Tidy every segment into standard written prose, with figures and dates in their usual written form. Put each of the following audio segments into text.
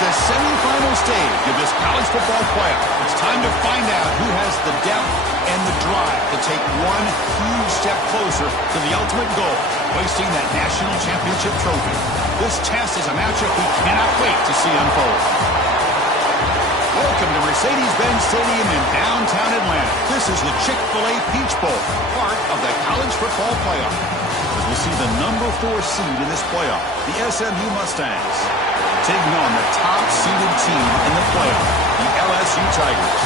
the semifinal stage of this college football playoff. It's time to find out who has the depth and the drive to take one huge step closer to the ultimate goal, hoisting that national championship trophy. This test is a matchup we cannot wait to see unfold. Welcome to Mercedes-Benz Stadium in downtown Atlanta. This is the Chick-fil-A Peach Bowl, part of the college football playoff. As we'll see the number 4 seed in this playoff, the SMU Mustangs, taking on the top-seeded team in the playoff, the LSU Tigers.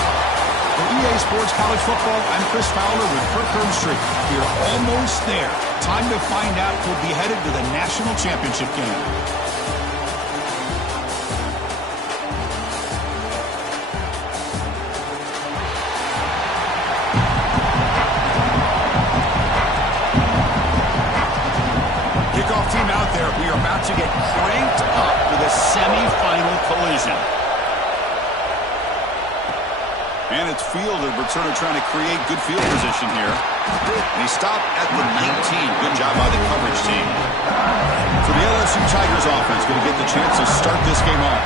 For EA Sports College Football, I'm Chris Fowler with Kirk Herbstreit. We're almost there. Time to find out who'll be headed to the national championship game. Kickoff team out there. We are about to get cranked up for the semifinal collision. And it's Fielder, returner trying to create good field position here. And he stopped at the 19. Good job by the coverage team. So the LSU Tigers offense going to get the chance to start this game off.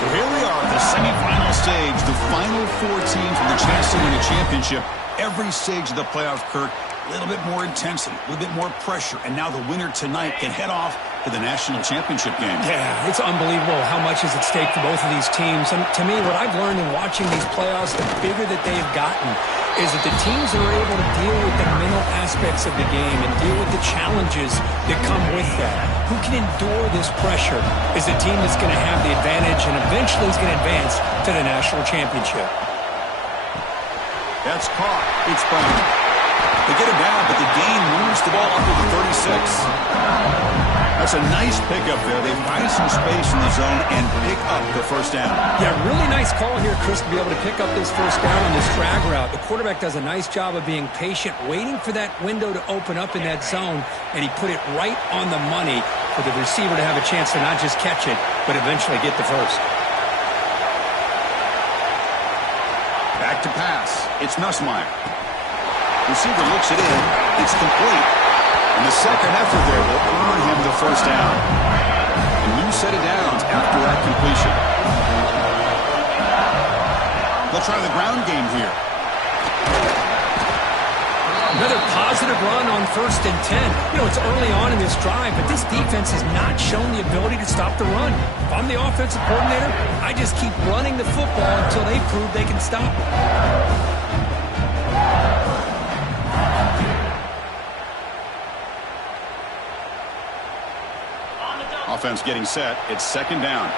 So here we are at the semifinal stage. The final 4 teams with a chance to win a championship. Every stage of the playoff, Kirk, a little bit more intensity, a little bit more pressure. And now the winner tonight can head off to the national championship game. Yeah, it's unbelievable how much is at stake for both of these teams. And to me, what I've learned in watching these playoffs, the bigger that they've gotten, is that the teams that are able to deal with the mental aspects of the game and deal with the challenges that come with that. Who can endure this pressure is the team that's going to have the advantage and eventually is going to advance to the national championship. That's caught. It's Brown. They get him down, but the gain moves the ball up to the 36. That's a nice pickup there. They find some space in the zone and pick up the first down. Yeah, really nice call here, Chris, to be able to pick up this first down on this drag route. The quarterback does a nice job of being patient, waiting for that window to open up in that zone, and he put it right on the money for the receiver to have a chance to not just catch it, but eventually get the first. Back to pass. It's Nussmeier. Receiver looks it in. It's complete. And the second effort there will earn him the first down. A new set of downs after that completion. They'll try the ground game here. Another positive run on 1st and 10. You know, it's early on in this drive, but this defense has not shown the ability to stop the run. If I'm the offensive coordinator, I just keep running the football until they prove they can stop it. Offense getting set. It's second down.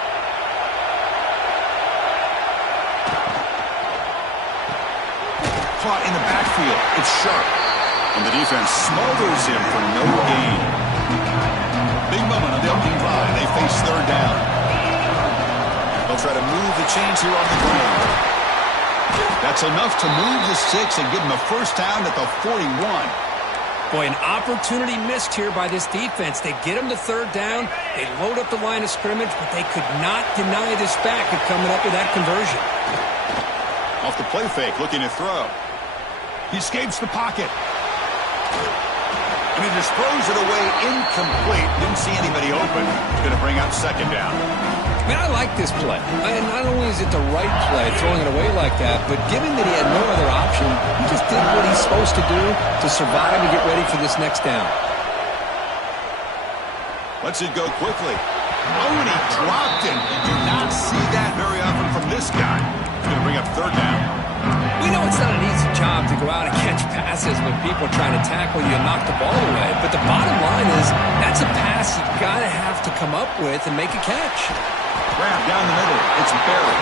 Caught in the backfield. It's Sharp. And the defense smothers him for no gain. Big moment on the opening drive. They face third down. They'll try to move the chains here on the ground. That's enough to move the sticks and give them a first down at the 41. Boy, an opportunity missed here by this defense. They get him to third down. They load up the line of scrimmage, but they could not deny this back of coming up with that conversion. Off the play fake, looking to throw. He escapes the pocket. And he just throws it away incomplete. Didn't see anybody open. He's going to bring up second down. Man, I like this play. And not only is it the right play, throwing it away like that, but given that he had no other option, he just did what he's supposed to do to survive and get ready for this next down. Lets it go quickly. Oh, and he dropped him. You do not see that very often from this guy. He's going to bring up third down. We know it's not an easy job to go out and catch passes when people are trying to tackle you and knock the ball away. But the bottom line is that's a pass you've got to have to come up with and make a catch. Grab down the middle. It's Barry.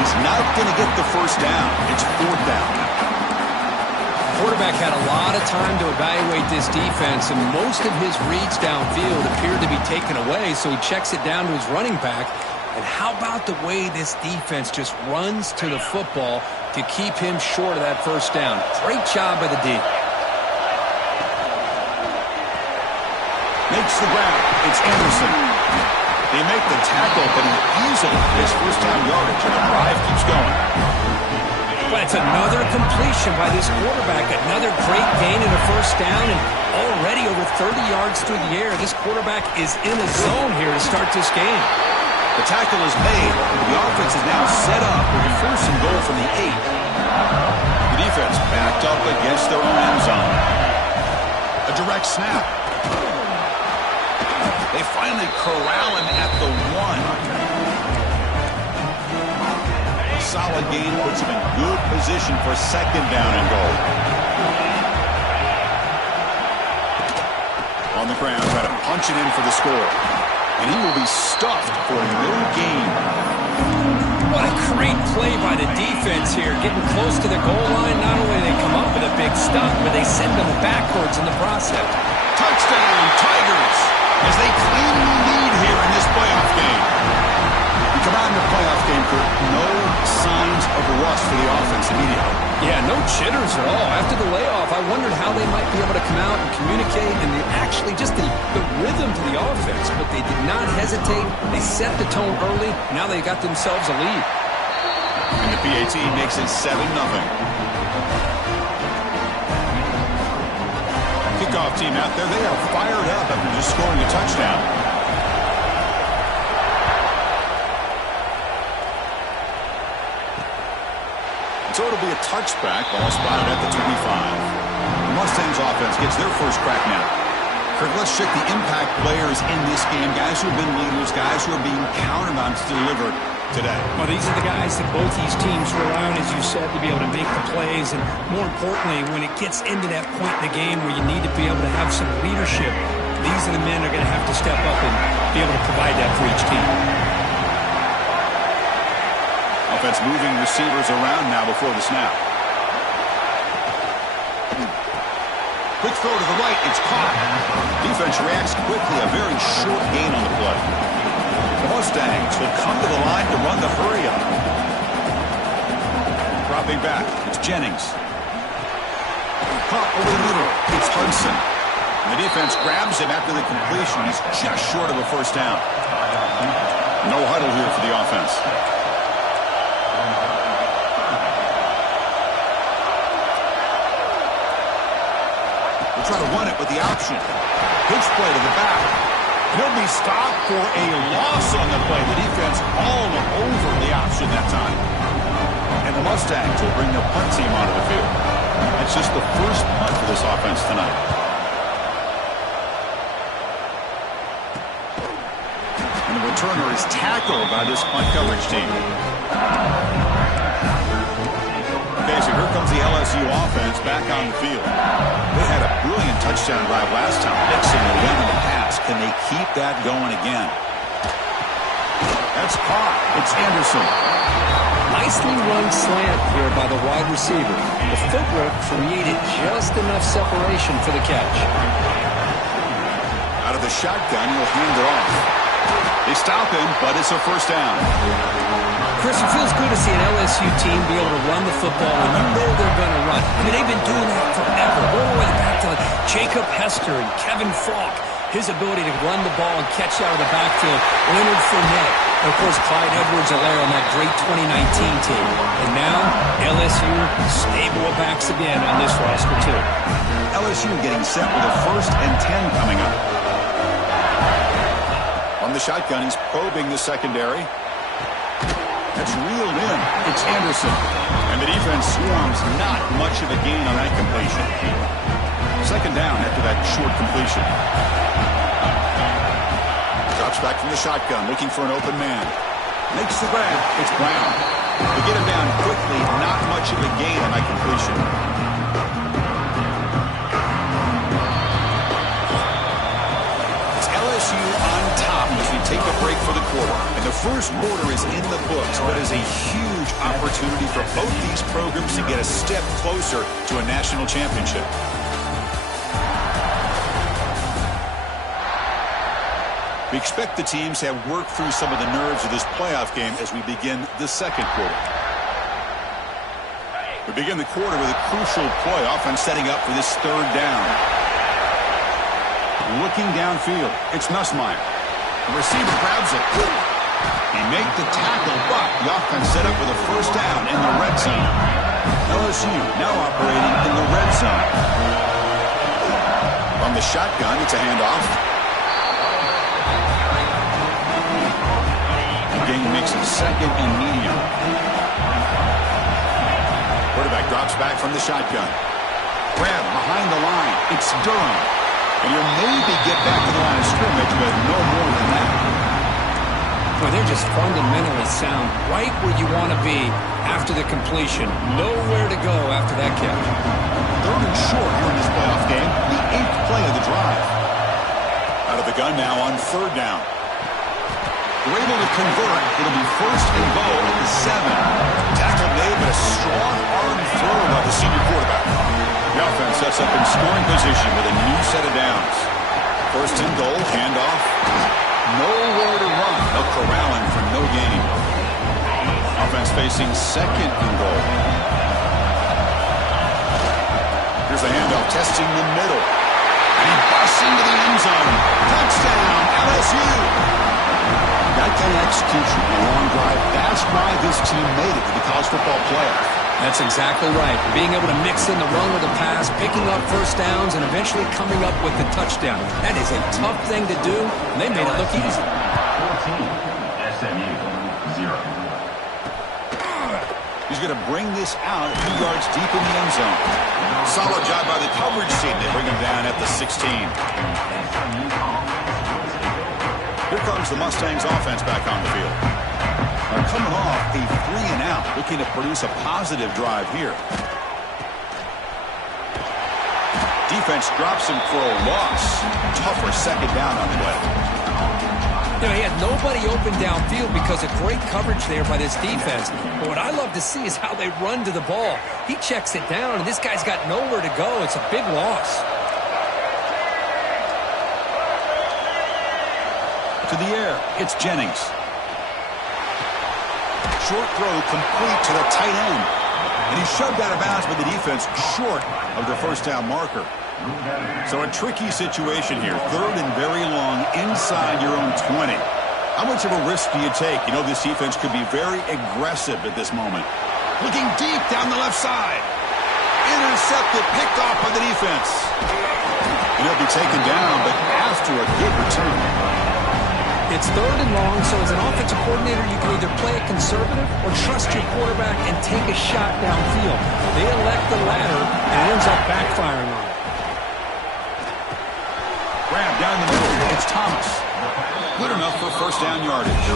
He's not going to get the first down. It's fourth down. Quarterback had a lot of time to evaluate this defense, and most of his reads downfield appeared to be taken away, so he checks it down to his running back. And how about the way this defense just runs to the football to keep him short of that first down? Great job by the D. Makes the grab. It's Anderson. They make the tackle, but he easily gets first down yardage, and the drive keeps going. Well, it's another completion by this quarterback. Another great gain in a first down, and already over 30 yards through the air. This quarterback is in a zone here to start this game. The tackle is made. The offense is now set up with a 1st and goal from the 8. The defense backed up against their own end zone. A direct snap. They finally corral him at the 1. A solid gain puts him in good position for 2nd down and goal. On the ground, trying to punch it in for the score. And he will be stuffed for no gain. What a great play by the defense here. Getting close to the goal line, not only do they come up with a big stop, but they send them backwards in the process. Touchdown, Tigers, as they claim the lead here in this playoff game. We come out in the playoff game, Kurt, no signs of rust for the offense immediately. Yeah, no jitters at all. After the layoff, I wondered how they might be able to come out and communicate, and they actually just the rhytm to the offense, but they did not hesitate. They set the tone early. Now they got themselves a lead. And the PAT makes it 7-0. Kickoff team out there, they are fired up after just scoring a touchdown. So it'll be a touchback, ball spotted at the 25. The Mustangs offense gets their first crack now. Kurt, let's check the impact players in this game. Guys who have been leaders, guys who are being counted on to deliver today. Well, these are the guys that both these teams rely on, as you said, to be able to make the plays. And more importantly, when it gets into that point in the game where you need to be able to have some leadership, these are the men that are going to have to step up and be able to provide that for each team. Offense moving receivers around now before the snap. Quick throw to the right. It's caught. Defense reacts quickly. A very short gain on the play. The Mustangs will come to the line to run the hurry up. Dropping back. It's Jennings. Caught over the middle. It's Hudson. And the defense grabs him after the completion. He's just short of a 1st down. No huddle here for the offense. Try to run it with the option. Pitch play to the back. He'll be stopped for a loss on the play. The defense all over the option that time. And the Mustangs will bring the punt team onto the field. That's just the first punt for this offense tonight. And the returner is tackled by this punt coverage team. Okay, so here comes the LSU offense back on the field. They had a brilliant touchdown drive last time, mixing the run and the pass. Can they keep that going again? That's caught. It's Anderson. Nicely run slant here by the wide receiver. The footwork created just enough separation for the catch. Out of the shotgun, he'll hand it off. They stop him, but it's a 1st down. Chris, it feels good to see an LSU team be able to run the football when you know they're going to run. I mean, they've been doing that forever. All the way back to Jacob Hester and Kevin Falk. His ability to run the ball and catch out of the backfield. Leonard Fournette. And, of course, Clyde Edwards-Helaire on that great 2019 team. And now, LSU stable of backs again on this roster, too. LSU getting set with a 1st and 10 coming up. On the shotgun, he's probing the secondary. That's reeled in. It's Anderson. And the defense swarms not much of a gain on that completion. 2nd down after that short completion. Drops back from the shotgun, looking for an open man. Makes the grab. It's Brown. They get him down quickly. Not much of a gain on that completion. It's LSU on top as we take a break for the quarter. And the first quarter is in the books, but is a huge opportunity for both these programs to get a step closer to a national championship. We expect the teams to have worked through some of the nerves of this playoff game as we begin the 2nd quarter. We begin the quarter with a crucial play, offense setting up for this 3rd down. Looking downfield, it's Nussmeier. The receiver grabs it. He made the tackle, but the offense set up with a 1st down in the red zone. LSU now operating in the red zone. From the shotgun, it's a handoff. He makes it second and medium. Quarterback drops back from the shotgun. Grab behind the line. It's Durham. And he'll maybe get back to the line of scrimmage, but no more than that. Well, they're just fundamentally sound, right where you want to be after the completion. Nowhere to go after that catch. Third and short here in this playoff game. The 8th play of the drive. Out of the gun now on third down. They're able to convert. It'll be first and goal at the 7. Tackle made, but a strong arm throw by the senior quarterback. The offense sets up in scoring position with a new set of downs. First and goal, handoff. Nowhere to run. No corralling for no gain. Offense facing second and goal. Here's a handoff, testing the middle. And he busts into the end zone. Touchdown, LSU. That kind of execution on a long drive, that's why this team made it to the college football playoff. That's exactly right. Being able to mix in the run with the pass, picking up first downs, and eventually coming up with the touchdown. That is a tough thing to do, and they made it look easy. 14, SMU, 0. He's going to bring this out a few yards deep in the end zone. Solid job by the coverage team. They bring him down at the 16. Here comes the Mustangs offense back on the field. Now coming off a 3-and-out, looking to produce a positive drive here. Defense drops him for a loss. Tougher second down on the way. You know, he had nobody open downfield because of great coverage there by this defense. But what I love to see is how they run to the ball. He checks it down, and this guy's got nowhere to go. It's a big loss. To the air, it's Jennings. Short throw complete to the tight end. And he's shoved out of bounds by the defense short of the first down marker. So a tricky situation here. Third and very long inside your own 20. How much of a risk do you take? You know this defense could be very aggressive at this moment. Looking deep down the left side. Intercepted, picked off by the defense. And he'll be taken down, but after a good return. It's third and long, so as an offensive coordinator, you can either play it conservative or trust your quarterback and take a shot downfield. They elect the latter, and it ends up backfiring on them. Grab down the middle. It's Thomas. Good enough for first down yardage.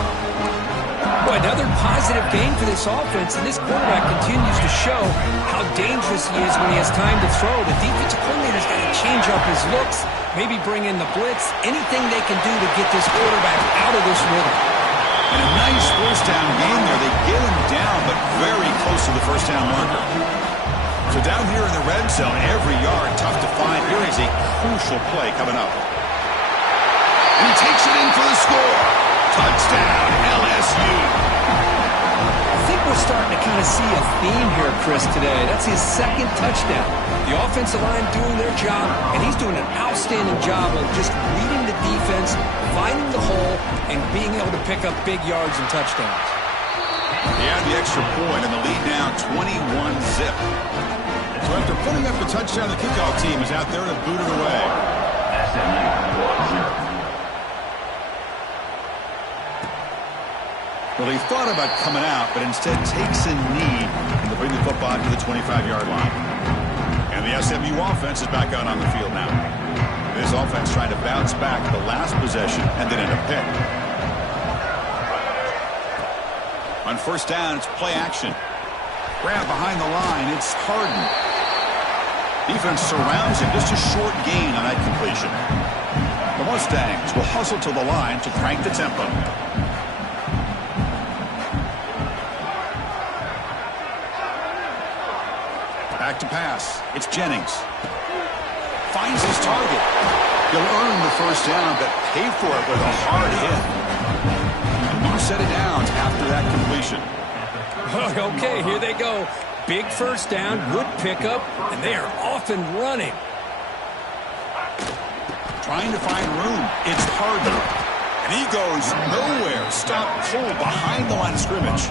Well, another positive game for this offense, and this quarterback continues to show how dangerous he is when he has time to throw. The defensive coordinator's got to change up his looks, maybe bring in the blitz, anything they can do to get this quarterback out of this rhythm. And a nice first down game there. They get him down, but very close to the first down marker. So down here in the red zone, every yard tough to find. Here is a crucial play coming up. And he takes it in for the score. Touchdown, LSU. I think we're starting to kind of see a theme here, Chris, today. That's his second touchdown. The offensive line doing their job, and he's doing an outstanding job of just reading the defense, finding the hole, and being able to pick up big yards and touchdowns. He had the extra point, and the lead now 21-zip. So after putting up the touchdown, the kickoff team is out there to boot it away. SMU, 0. Well, he thought about coming out, but instead takes a knee and to bring the football to the 25-yard line. And the SMU offense is back out on the field now. This offense trying to bounce back the last possession and then in a pick. On first down, it's play action. Grab behind the line, it's Harden. Defense surrounds him, just a short gain on that completion. The Mustangs will hustle to the line to crank the tempo. Back to pass. It's Jennings. Finds his target. He'll earn the first down, but pay for it with a hard hit. A new set of downs after that completion. Okay, here they go. Big first down, good pickup, and they are off and running. Trying to find room. It's Harden. And he goes nowhere. Stop cold behind the line of scrimmage.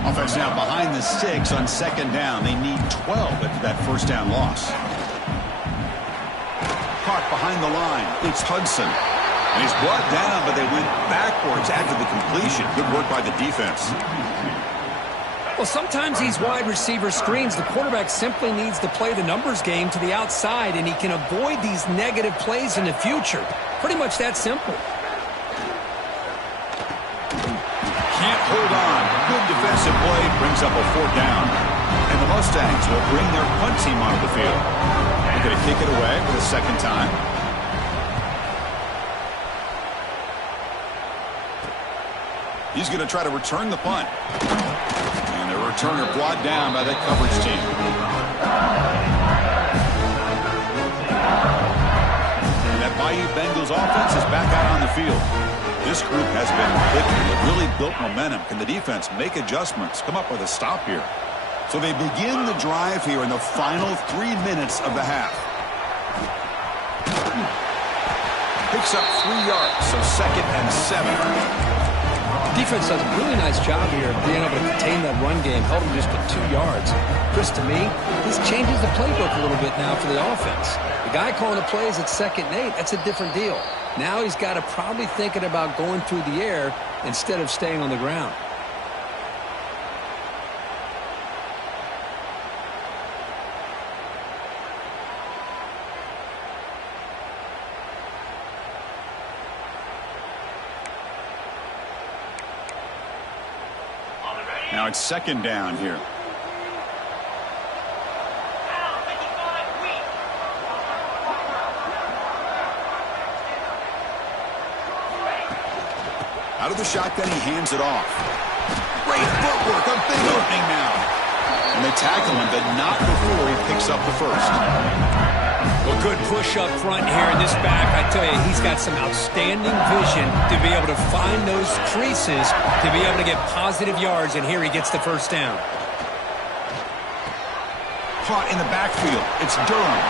Offense now behind the 6 on second down. They need 12 after that first down loss. Caught behind the line. It's Hudson. And he's brought down, but they went back backwards after the completion. Good work by the defense. Well, sometimes these wide receiver screens, the quarterback simply needs to play the numbers game to the outside, and he can avoid these negative plays in the future. Pretty much that simple. Can't hold on. Good defensive play brings up a 4th down. And the Mustangs will bring their punt team onto the field. They're going to kick it away for the 2nd time. He's going to try to return the punt. And the returner brought down by that coverage team. And that Bayou Bengals offense is back out on the field. This group has been clicking. It really built momentum. Can the defense make adjustments? Come up with a stop here. So they begin the drive here in the final 3 minutes of the half. Picks up 3 yards, so 2nd and 7. Defense does a really nice job here of being able to contain that run game, held him just to 2 yards. Chris, to me, this changes the playbook a little bit now for the offense. The guy calling the plays at 2nd and 8, that's a different deal. Now he's got to probably thinking about going through the air instead of staying on the ground. Now it's 2nd down here. Out of the shotgun, he hands it off. Great footwork, a big opening now. And they tackle him, but not before he picks up the 1st. Well, good push up front here in this back. I tell you, he's got some outstanding vision to be able to find those creases, to be able to get positive yards, and here he gets the 1st down. Caught in the backfield. It's Durham.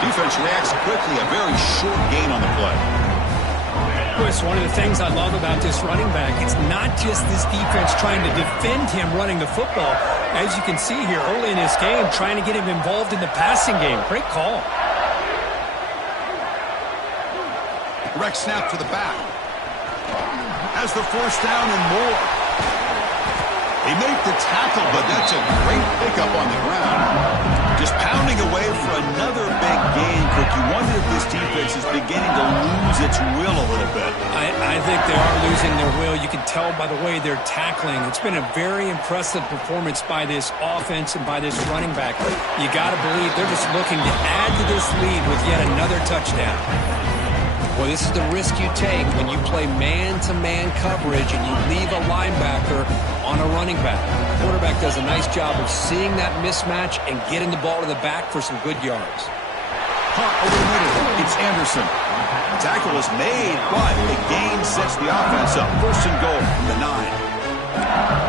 Defense reacts quickly. A very short gain on the play. Chris, one of the things I love about this running back, it's not just this defense trying to defend him running the football. As you can see here early in this game, trying to get him involved in the passing game. Great call. Direct snap to the back. Has the 1st down and more. They make the tackle, but that's a great pickup on the ground. Just pounding away for another big gain. Cook, you wonder if this defense is beginning to lose its will a little bit. I think they are losing their will. You can tell by the way they're tackling. It's been a very impressive performance by this offense and by this running back. You got to believe they're just looking to add to this lead with yet another touchdown. Well, this is the risk you take when you play man-to-man coverage and you leave a linebacker on a running back. The quarterback does a nice job of seeing that mismatch and getting the ball to the back for some good yards. Caught over the middle. It's Anderson. The tackle is made, but the gain sets the offense up. 1st and goal from the 9.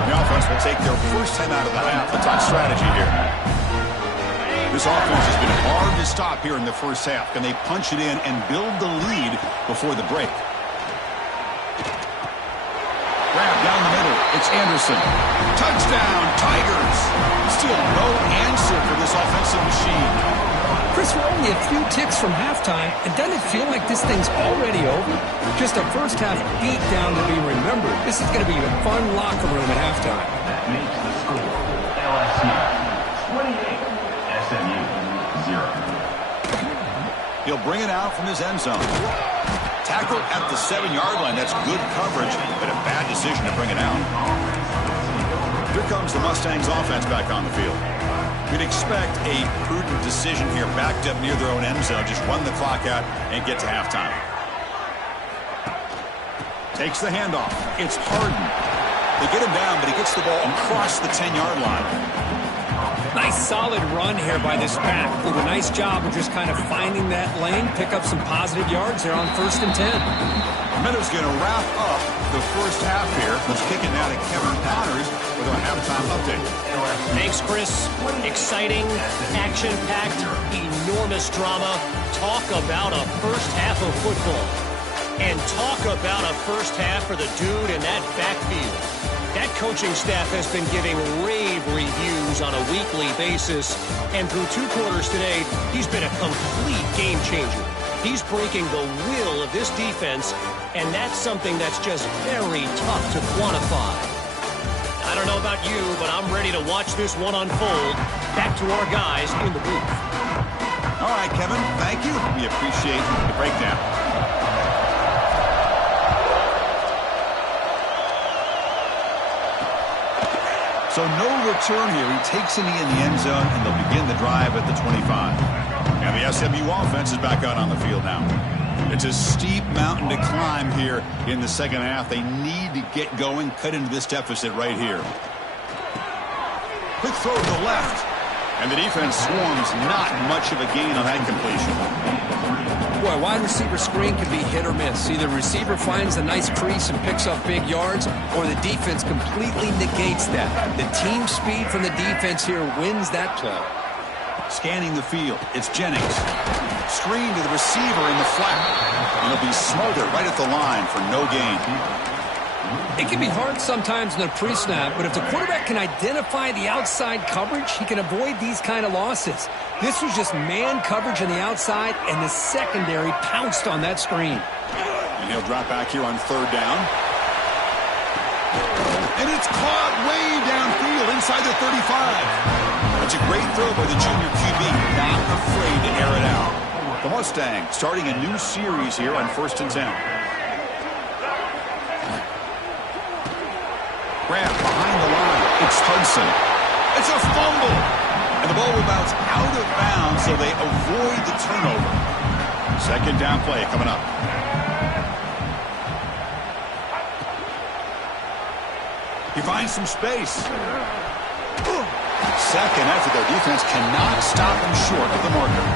The offense will take their 1st time out of the half. A top strategy here. This offense has been hard to stop here in the 1st half. Can they punch it in and build the lead before the break? Grab down the middle. It's Anderson. Touchdown, Tigers. Still no answer for this offensive machine. Chris, we're only a few ticks from halftime, and doesn't it feel like this thing's already over? Just a 1st half beat down to be remembered. This is going to be a fun locker room at halftime. That makes the score LSU 28, SMU 0. He'll bring it out from his end zone. Tackle at the 7-yard line. That's good coverage, but a bad decision to bring it out. Here comes the Mustangs offense back on the field. We'd expect a prudent decision here, backed up near their own end zone. Just run the clock out and get to halftime. Takes the handoff. It's Harden. They get him down, but he gets the ball across the 10-yard line. Nice solid run here by this back. Did a nice job of just kind of finding that lane, pick up some positive yards there on 1st and 10. Meadows going to wrap up the 1st half here. Let's kick it now to Kevin Connors with our halftime update. Thanks, Chris. Exciting, action-packed, enormous drama. Talk about a 1st half of football. And talk about a 1st half for the dude in that backfield. That coaching staff has been giving rave reviews on a weekly basis. And through 2 quarters today, he's been a complete game changer. He's breaking the will of this defense And that's something that's just very tough to quantify. I don't know about you, but I'm ready to watch this one unfold. Back to our guys in the booth. All right, Kevin, thank you. We appreciate the breakdown. So no return here. He takes a knee in the end zone, and they'll begin the drive at the 25. And the SMU offense is back out on the field now. It's a steep mountain to climb here in the second half. They need to get going, cut into this deficit right here. Quick throw to the left. And the defense swarms, not much of a gain on that completion. Boy, wide receiver screen can be hit or miss. Either receiver finds a nice crease and picks up big yards, or the defense completely negates that. The team speed from the defense here wins that play. Scanning the field, it's Jennings. Screen to the receiver in the flat. And he'll be smothered right at the line for no gain. It can be hard sometimes in a pre-snap, but if the quarterback can identify the outside coverage, he can avoid these kind of losses. This was just man coverage on the outside, and the secondary pounced on that screen. And he'll drop back here on third down. And it's caught way downfield inside the 35. That's a great throw by the junior QB, not afraid to air it out. The Mustangs starting a new series here on 1st and 10. Grab behind the line. It's Hudson. It's a fumble. And the ball will bounce out of bounds, so they avoid the turnover. Second down play coming up. He finds some space. Second effort. Their defense cannot stop him short of the marker.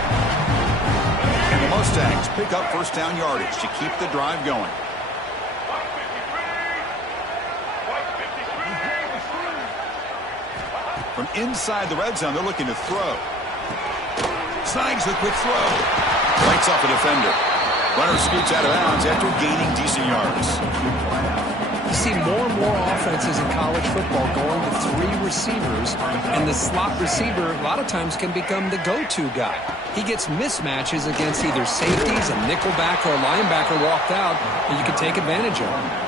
And the Mustangs pick up first down yardage to keep the drive going. From inside the red zone, they're looking to throw. Snags the quick throw. Lights up a defender. Runner scoots out of bounds after gaining decent yards. You see more and more offenses in college football going to 3 receivers, and the slot receiver a lot of times can become the go-to guy. He gets mismatches against either safeties, a nickelback, or a linebacker walked out, and you can take advantage of it.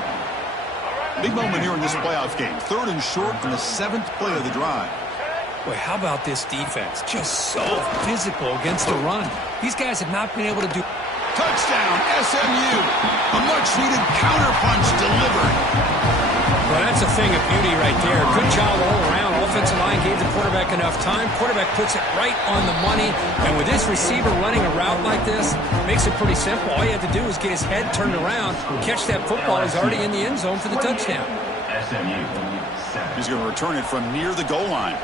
Big moment here in this playoff game. 3rd and short from the 7th play of the drive. Boy, how about this defense? Just so physical against the run. These guys have not been able to do... Touchdown, SMU. A much-needed counterpunch delivered. Well, that's a thing of beauty right there. Good job all around. Offensive line gave the quarterback enough time. Quarterback puts it right on the money. And with this receiver running a route like this, makes it pretty simple. All you have to do is get his head turned around, catch that football. He's already in the end zone for the touchdown. He's going to return it from near the goal line.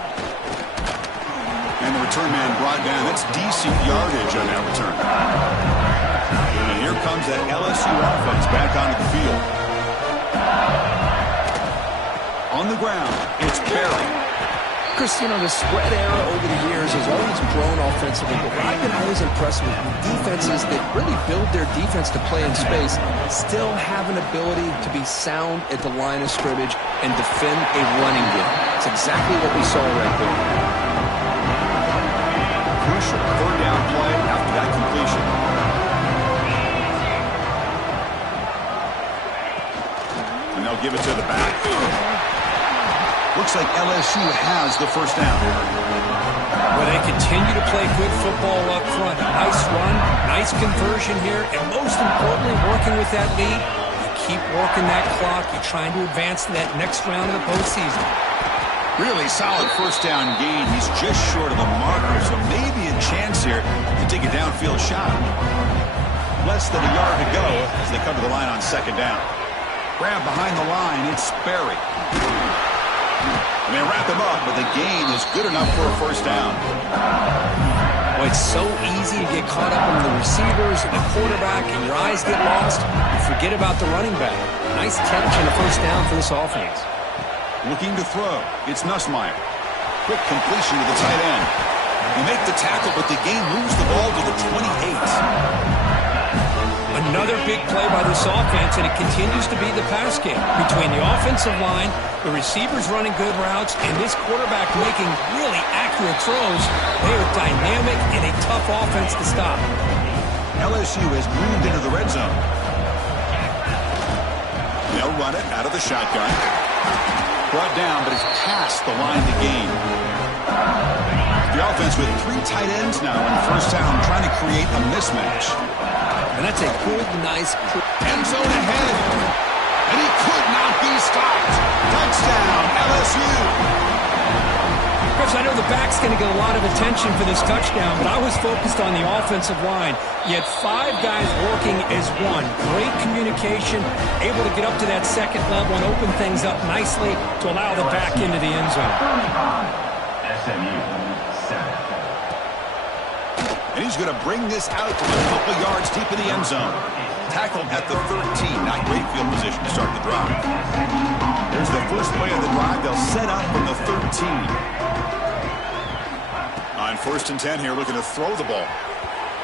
And the return man brought down. That's decent yardage on that return. And here comes that LSU offense back onto the field. On the ground, it's Barry. Chris, you know, the spread era over the years has always grown offensively, but I've been always impressed with defenses that really build their defense to play in space, still have an ability to be sound at the line of scrimmage and defend a running game. It's exactly what we saw right there. Crucial 3rd down play after that completion. And they'll give it to the back. Looks like LSU has the first down. Well, they continue to play good football up front. Nice run, nice conversion here, and most importantly, working with that lead, you keep working that clock. You're trying to advance to that next round of the postseason. Really solid first down gain. He's just short of the marker, so maybe a chance here to take a downfield shot. Less than a yard to go as they come to the line on 2nd down. Grab behind the line, it's Sperry. And they wrap him up, but the gain is good enough for a first down. Well, it's so easy to get caught up in the receivers and the quarterback, and your eyes get lost. You forget about the running back. Nice catch and a first down for this offense. Looking to throw. It's Nussmeier. Quick completion to the tight end. They make the tackle, but the game moves the ball to the 28. Another big play by this offense, and it continues to be the pass game. Between the offensive line, the receivers running good routes, and this quarterback making really accurate throws, they are dynamic and a tough offense to stop. LSU has moved into the red zone. They'll run it out of the shotgun. Brought down, but it's past the line to gain. The offense with 3 tight ends now in first down, trying to create a mismatch. And that's a good, nice... End zone ahead. And he could not be stopped. Touchdown, LSU. Chris, I know the back's going to get a lot of attention for this touchdown, but I was focused on the offensive line. You had 5 guys working as one. Great communication, able to get up to that second level and open things up nicely to allow the back into the end zone. SMU 7. And he's going to bring this out to a couple yards deep in the end zone. Tackled at the 13. Not great field position to start the drive. There's the first play of the drive. They'll set up from the 13. On 1st and 10 here, looking to throw the ball.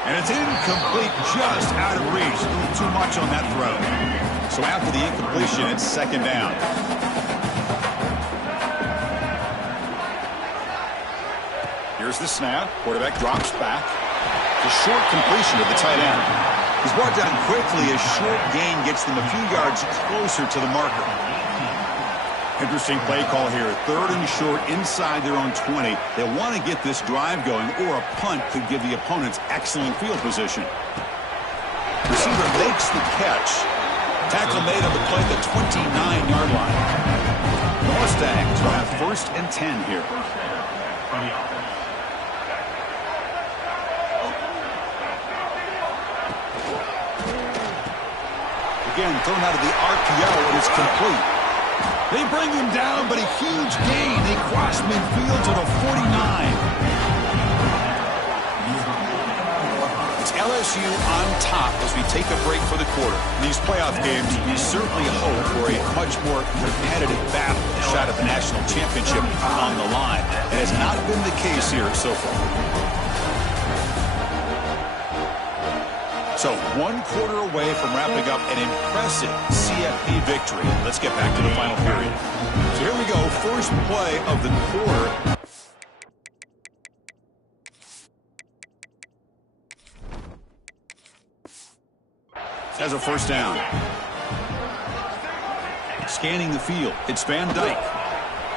And it's incomplete, just out of reach. Too much on that throw. So after the incompletion, it's 2nd down. Here's the snap. Quarterback drops back. The short completion to the tight end. He's brought down quickly. A short gain gets them a few yards closer to the marker. Interesting play call here. 3rd and short inside their own 20. They want to get this drive going, or a punt could give the opponents excellent field position. Receiver makes the catch. Tackle made on the play at the 29-yard line. The Mustangs will have 1st and 10 here. Again, thrown out of the RPO, and it's complete. They bring him down, but a huge gain. They cross midfield to the 49. It's LSU on top as we take a break for the quarter. In these playoff games, we certainly hope for a much more competitive battle, a shot at the national championship on the line. It has not been the case here so far. So 1 quarter away from wrapping up an impressive CFP victory. Let's get back to the final period. So here we go, first play of the quarter. Has a 1st down. Scanning the field, it's Van Dyke.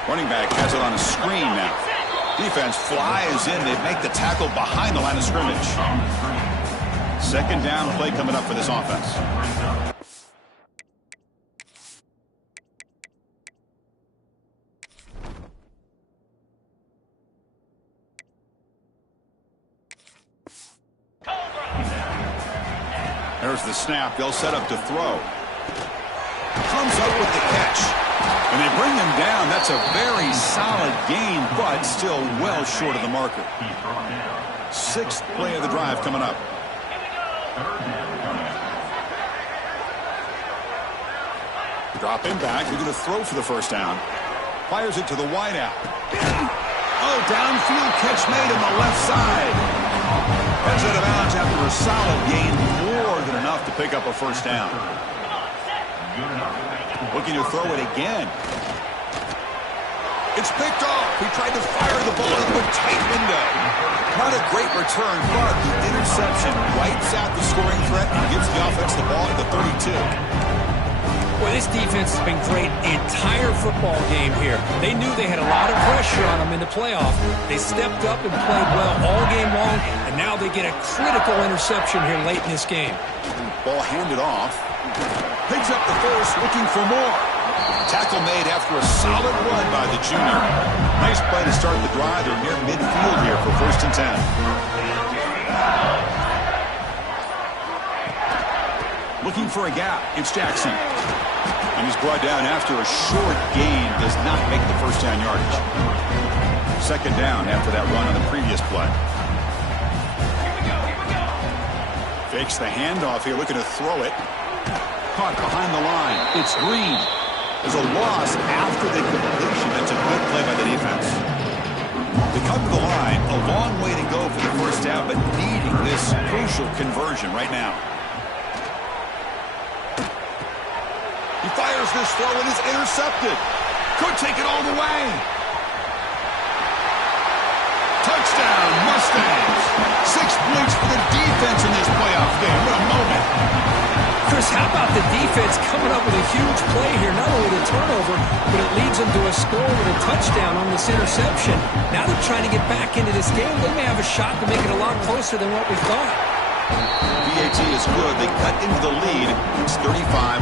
Running back has it on a screen now. Defense flies in. They make the tackle behind the line of scrimmage. 2nd down play coming up for this offense. There's the snap. They'll set up to throw. Comes up with the catch. And they bring him down. That's a very solid gain, but still well short of the marker. 6th play of the drive coming up. Dropping back. They're going to throw for the 1st down. Fires it to the wideout. Oh, downfield catch made on the left side. Heads out of bounds after a solid gain. More than enough to pick up a 1st down. Looking to throw it again. It's picked off. He tried to fire the ball into a tight window. Not a great return, but the interception wipes out the scoring threat and gives the offense the ball at the 32. Well, this defense has been great the entire football game here. They knew they had a lot of pressure on them in the playoff. They stepped up and played well all game long, and now they get a critical interception here late in this game. Ball handed off. Picks up the first, looking for more. Tackle made after a solid run by the junior. Nice play to start the drive. They're near midfield here for 1st and 10. Looking for a gap. It's Jackson. And he's brought down after a short gain. Does not make the 1st down yardage. 2nd down after that run on the previous play. Fakes the handoff here, looking to throw it. Caught behind the line. It's Green. There's a loss after the completion. That's a good play by the defense. They come to the line. A long way to go for the 1st down, but needing this crucial conversion right now. He fires this throw and is intercepted. Could take it all the way. Touchdown, Mustangs. 6 points for the defense in this playoff game. What a moment. Chris, how about the defense coming up with a huge play here? Not only the turnover, but it leads them to a score with a touchdown on this interception. Now they're trying to get back into this game. They may have a shot to make it a lot closer than what we thought. PAT is good. They cut into the lead. It's 35-14. I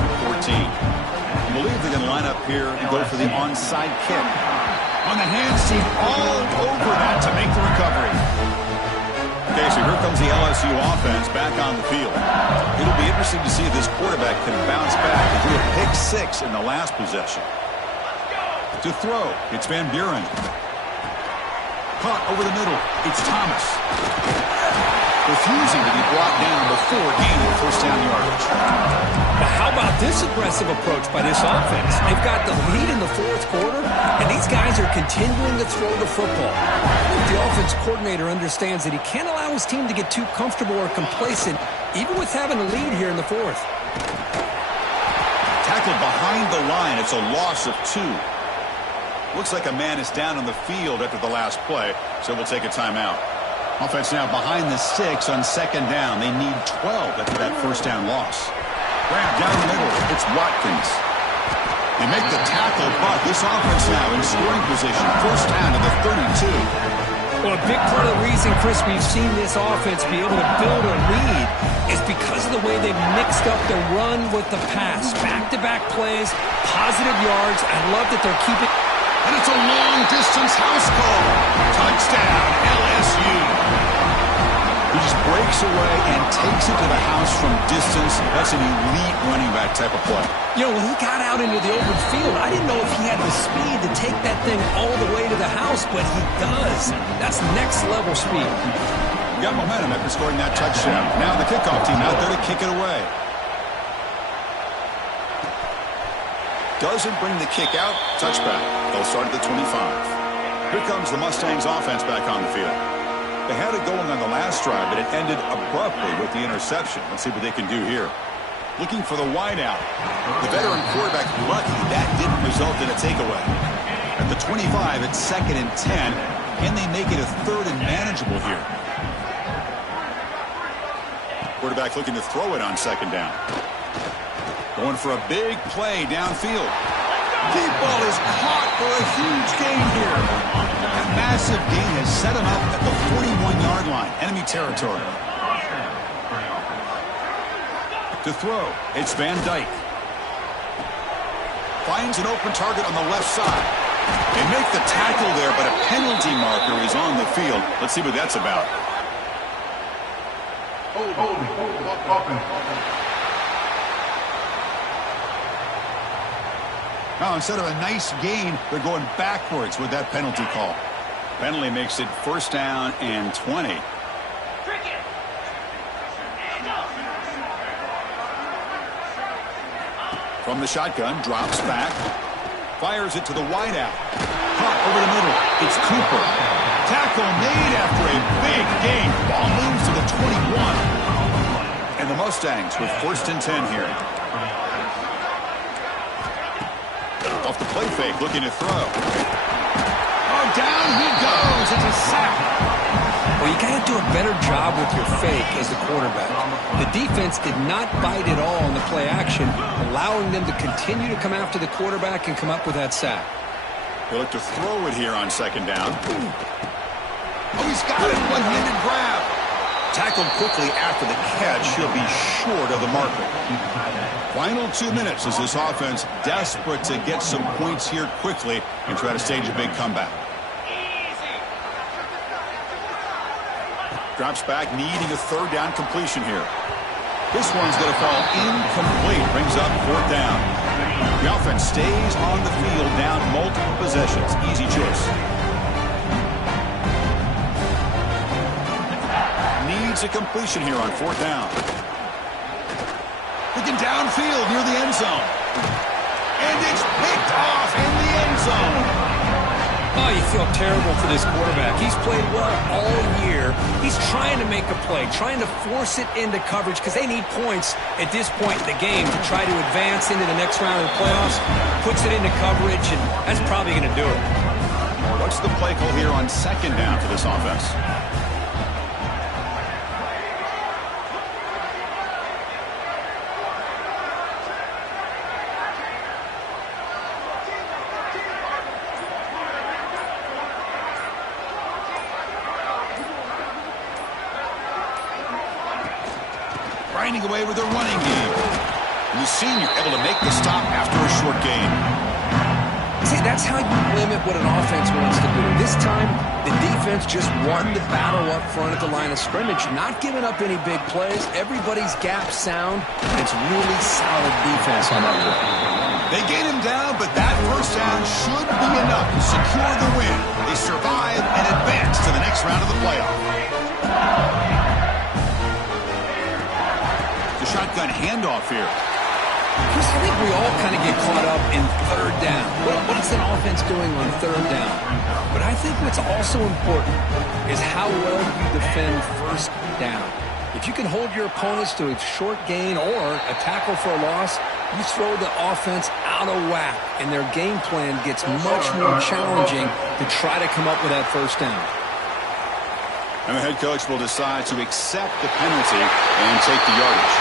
believe they're going to line up here and go for the onside kick. On the hands team, all over that to make the recovery. Okay, so here comes the LSU offense back on the field. It'll be interesting to see if this quarterback can bounce back and do a pick six in the last possession. To throw, it's Van Buren. Caught over the middle, it's Thomas. Refusing to be brought down before gaining first down yardage. Now, how about this aggressive approach by this offense? They've got the lead in the fourth quarter, and these guys are continuing to throw the football. I think the offense coordinator understands that he can't allow his team to get too comfortable or complacent, even with having a lead here in the fourth. Tackled behind the line. It's a loss of 2. Looks like a man is down on the field after the last play, so we'll take a timeout. Offense now behind the 6 on second down. They need 12 after that first down loss. Grab down the middle. It's Watkins. They make the tackle, but this offense now in scoring position. First down to the 32. Well, a big part of the reason, Chris, we've seen this offense be able to build a lead is because of the way they've mixed up the run with the pass. Back-to-back plays, positive yards. I love that they're keeping... And it's a long-distance house call. Touchdown, LSU. He just breaks away and takes it to the house from distance. That's an elite running back type of play. You know, when he got out into the open field, I didn't know if he had the speed to take that thing all the way to the house, but he does. That's next-level speed. Got momentum after scoring that touchdown. Now the kickoff team out there to kick it away. Doesn't bring the kick out. Touchback. They'll start at the 25. Here comes the Mustangs offense back on the field. They had it going on the last drive, but it ended abruptly with the interception. Let's see what they can do here. Looking for the wideout. The veteran quarterback lucky that didn't result in a takeaway. At the 25, it's 2nd and 10. Can they make it a 3rd and manageable here? Quarterback looking to throw it on 2nd down. Going for a big play downfield. Deep ball is caught for a huge gain here. That massive gain has set him up at the 41-yard line. Enemy territory. To throw, it's Van Dyke. Finds an open target on the left side. They make the tackle there, but a penalty marker is on the field. Let's see what that's about. Now, instead of a nice gain, they're going backwards with that penalty call. Penalty makes it 1st down and 20. From the shotgun, drops back, fires it to the wideout. Caught over the middle. It's Cooper. Tackle made after a big gain. Ball moves to the 21. And the Mustangs with 1st and 10 here. Off the play fake, looking to throw. Oh, down he goes. It's a sack. Well, you got to do a better job with your fake as the quarterback. The defense did not bite at all on the play action, allowing them to continue to come after the quarterback and come up with that sack. They look to throw it here on 2nd down. Oh, he's got it. One-handed grab. Tackled quickly after the catch. He'll be short of the marker. Final 2 minutes as this offense desperate to get some points here quickly and try to stage a big comeback. Drops back, needing a 3rd down completion here. This one's going to fall incomplete. Brings up 4th down. The offense stays on the field down multiple possessions. Easy choice. Needs a completion here on 4th down. Looking downfield near the end zone. And it's picked off in the end zone. Oh, you feel terrible for this quarterback. He's played well all year. He's trying to make a play, trying to force it into coverage because they need points at this point in the game to try to advance into the next round of the playoffs. Puts it into coverage, and that's probably going to do it. What's the play call here on 2nd down for this offense? finding a way with their running game. And the senior able to make the stop after a short gain. See, that's how you limit what an offense wants to do. This time, the defense just won the battle up front at the line of scrimmage, not giving up any big plays. Everybody's gap sound, and it's really solid defense on that play. They get him down, but that first down should be enough to secure the win. They survive and advance to the next round of the playoff. The shotgun handoff here. Chris, I think we all kind of get caught up in third down. What is an offense doing on third down? But I think what's also important is how well you defend first down. If you can hold your opponents to a short gain or a tackle for a loss, you throw the offense out of whack, and their game plan gets much more challenging to try to come up with that first down. And the head coach will decide to accept the penalty and take the yardage.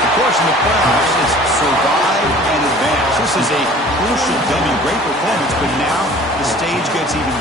Of course, in the playoffs, it's survive and advance. This is a crucial W. Great performance, but now the stage gets even